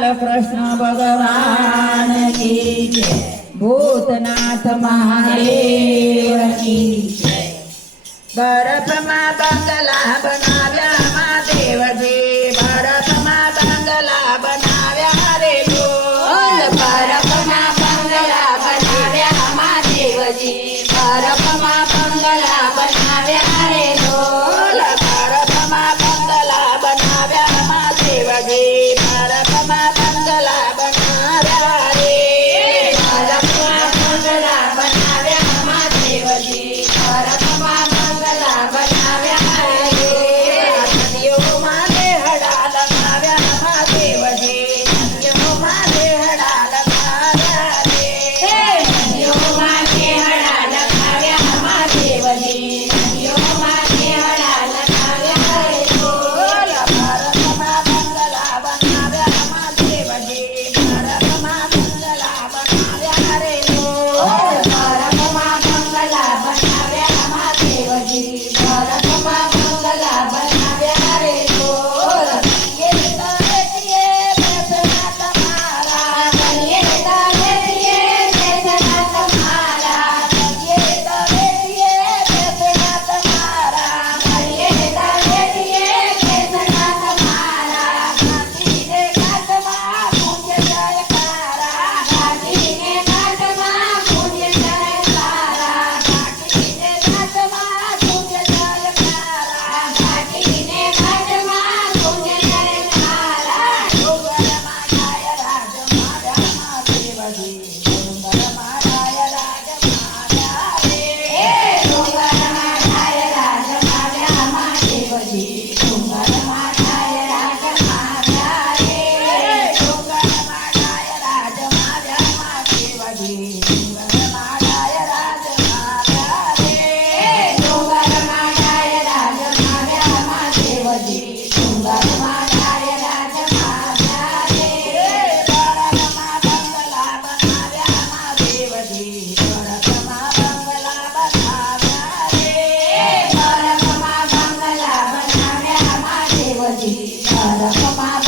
લાલ કૃષ્ણ ભગવાન કી જય ભૂતનાથ મહાદેવ કી જય બરફમાં બંગલા બનાવ્યા મહાદેવજી બરફમાં બંગલા બનાવ્યા રે બોલ બરફમાં બંગલા બનાવ્યા મહાદેવજી બરફમાં બંગલા બનાવ્યા રે બોલ બરફમાં બંગલા બનાવ્યા મહાદેવજી બરફમાં બંગલા બનાવ્યા રે બરફમાં બંગલા બનાવ્યા મહાદેવજી બરફમાં બંગલા બનાવ્યા રે નદીઓમાં દેહડા લગાવ્યા મહાદેવજી નદીઓમાં દેહડા લગાવ્યા રે નદીઓમાં કેહડા લગાવ્યા મહાદેવજી નદીઓમાં કેહડા લગાવ્યા રે બોલ બરફમાં બંગલા બનાવ્યા મહાદેવજી બરફમાં બંગલા બનાવ્યા રે બોલ બરફમાં બંગલા બનાવ્યા મહાદેવજી બરફમાં બંગલા બનાવ્યા રે કરીએ તળેટીએ બેસના તમારા કરીએ તળેટીએ બેસના તમારા ઘાટીને ઘાટમાં પૂજ્ય જયકારા ઘાટીને ઘાટમાં પૂજ્ય જયકારા ઘાટીને ઘાટમાં પૂજ્ય જયકારા ઘાટીને ઘાટમાં પૂજ્ય જયકારા ડુંગરમાં ગાય રાજ માર્યા મહાદેવજી ડુંગરમાં ગાય રાજ માર્યા રે ડુંગરમાં ઢાય રાજ માર્યા મહાદેવજી ડુંગરમાં ઢાય રાજ માર્યા રે ડુંગરમાં ગાય રાજ માર્યા મહાદેવજી ડુંગરમાં ગાય રાજ માર્યા રે ડુંગરમાં ઢાય રાજ માર્યા મહાદેવજી ડુંગરમાં ઢાય રાજ માર્યા રે બરફમાં બંગલા બનાવ્યા મહાદેવજી બરફમાં બંગલા બનાવ્યા રે બરફમાં બંગલા બનાવ્યા મહાદેવજી બરફમાં